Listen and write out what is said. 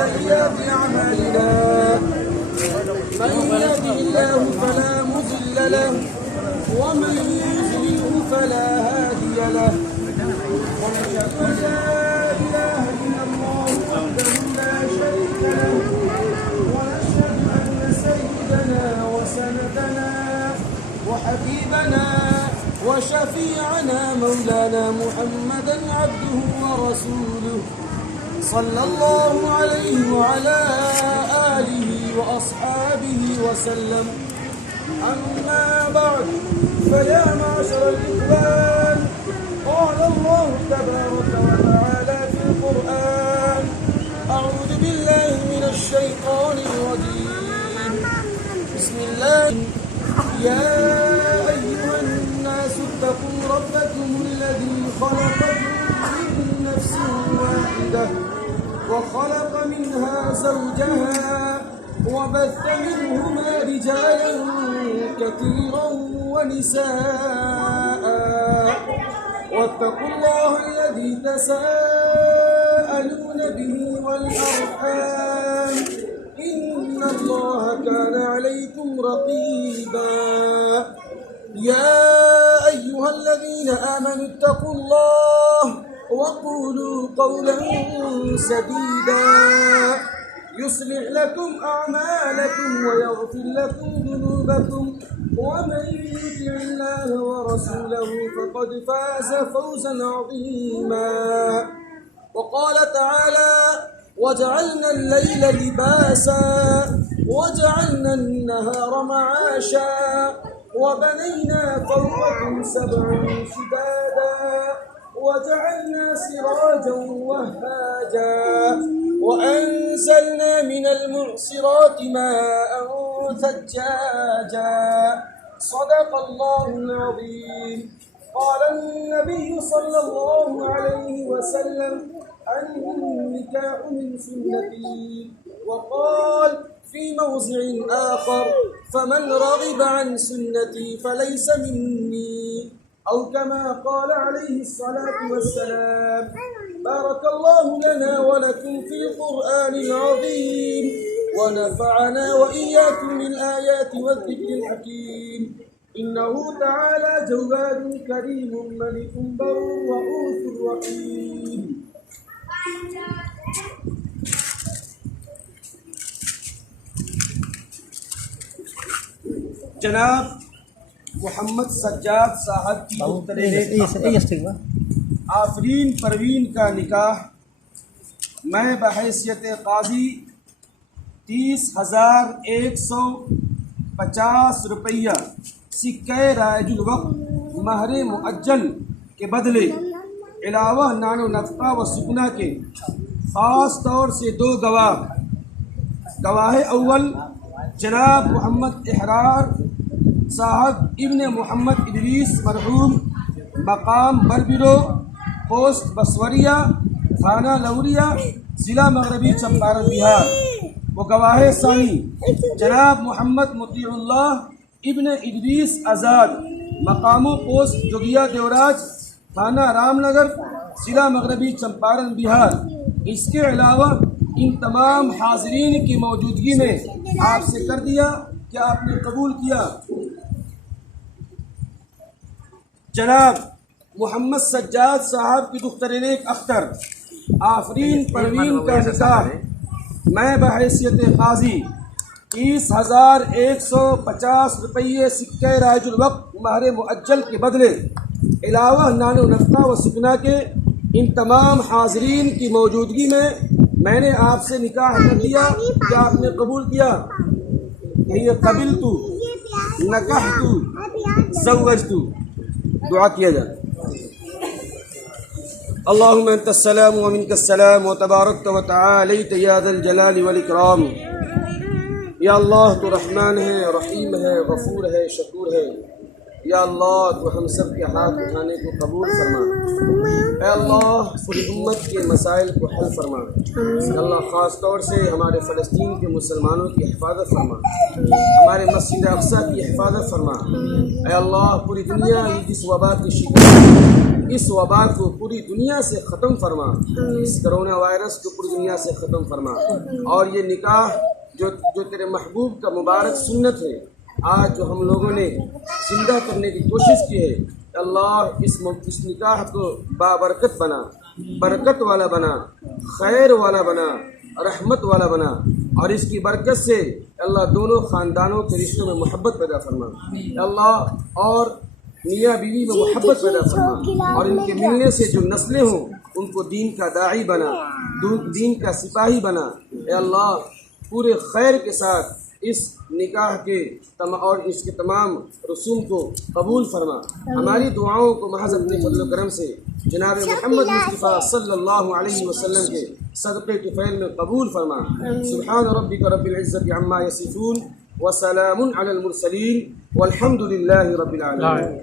سيئات أعمالنا من يهده الله فلا مضل له ومن يضلله فلا هادي له ونشهد أن لا إله إلا الله وحده لا شريك له ونشهد أن سيدنا وسندنا وحبيبنا وشفيعنا مولانا محمدا عبده ورسوله صلى الله عليه وعلى آله وأصحابه وسلم. أما بعد فيا معشر الإخوان قال الله تبارك وتعالى في القرآن أعوذ بالله من الشيطان الرجيم بسم الله يا أيها الناس اتقوا ربكم الذي خلقكم من نفس واحدة وخلق منها زوجها وبث منهما رجالا كثيرا ونساء واتقوا الله الذي تساءلون به والأرحام إن الله كان عليكم رقيبا. يا أيها الذين آمنوا اتقوا الله وقولوا قولا سديدا يصلح لكم أعمالكم ويغفر لكم ذنوبكم ومن يطع الله ورسوله فقد فاز فوزا عظيما. وقال تعالى وجعلنا الليل لباسا وجعلنا النهار معاشا وبنينا فوقكم سبعا شدادا وجعلنا سراجا وهاجا وأنزلنا من المعصرات ماء ثجاجا صدق الله العظيم. قال النبي صلى الله عليه وسلم النكاح من سنتي وقال في موضع آخر فمن رغب عن سنتي فليس مني أو كما قال عليه الصلاة والسلام. بارك الله لنا ولكم في القرآن العظيم ونفعنا وإياكم بالآيات والذكر الحكيم. إنه تعالى جواد كريم ملك بر رؤوف رحيم. जनाब मोहम्मद सज्जाद साहब की आफरीन परवीन का निकाह मैं बहैसियत काजी 30,150 रुपया सिक्के राजुल वक्त महर मुअज्जल के बदले अलावा नानो नफ़ा व सुकना के ख़ास तौर से दो गवाह अव्वल जनाब मोहम्मद इहरार साहब इब्ने मोहम्मद इदरीस मरहूम मकाम बरबिरो पोस्ट बसवरिया थाना लौरिया ज़िला मगरबी चंपारण बिहार व गवाह सानी जनाब मोहम्मद मुतीउल्लाह इब्ने इदरीस आज़ाद मकामो पोस्ट जोगिया देवराज थाना रामनगर ज़िला मगरबी चंपारण बिहार। इसके अलावा इन तमाम हाज़रीन की मौजूदगी में आपसे कर दिया कि आपने कबूल किया। जनाब मोहम्मद सज्जाद साहब की दुख्तर नेक अख्तर आफरीन परवीन का निकाह मैं बहैसियत काजी 30,150 रुपये सिक्के राजुल वक्त महर मुअज्जल के बदले अलावा नानो नफ़ा व सुकना के इन तमाम हाज़रीन की मौजूदगी में मैंने आपसे निकाह कर दिया कि आपने कबूल किया। ये कबिल तू नकाह तू ज़व्वज तू दुआ किया जाए। अल्लाहुम्मा अंतस्सलाम व मिनकस्सलाम व तबारकत व तआलैत या ज़ल जलाल वल इकराम। या अल्लाह तो रहमान है, रहीम है, गफूर है, शकूर है। یا اللہ تو ہم سب کے ہاتھ اٹھانے کو قبول فرما۔ اے اللہ پوری امت کے مسائل کو حل فرما۔ اے اللہ خاص طور سے ہمارے فلسطین کے مسلمانوں کی حفاظت فرما، ہمارے مسجد اقصیٰ کی حفاظت فرما۔ اے اللہ پوری دنیا اس وبا کی شکست، اس وبا کو پوری دنیا سے ختم فرما، اس کرونا وائرس کو پوری دنیا سے ختم فرما۔ اور یہ نکاح جو تیرے محبوب کا مبارک سنت ہے، آج جو ہم لوگوں نے زندہ کرنے کی کوشش کی ہے، اللہ اس نکاح کو بابرکت بنا، برکت والا بنا، خیر والا بنا، رحمت والا بنا، اور اس کی برکت سے اللہ دونوں خاندانوں کے رشتوں میں محبت پیدا فرما اللہ، اور میاں بیوی میں محبت پیدا فرما، اور ان کے ملنے سے جو نسلیں ہوں ان کو دین کا داعی بنا، دین کا سپاہی بنا۔ اے اللہ پورے خیر کے ساتھ اس نکاح کے اور اس کے تمام رسوم کو قبول فرما۔ ہماری دعاؤں کو محض اپنے فضل و کرم سے جناب محمد مصطفیٰ صلی اللہ علیہ وسلم کے صدقے طفیل میں قبول فرما۔ سبحان ربک رب العزت عما یصفون وسلام علی المرسلین والحمد للہ رب العالمین۔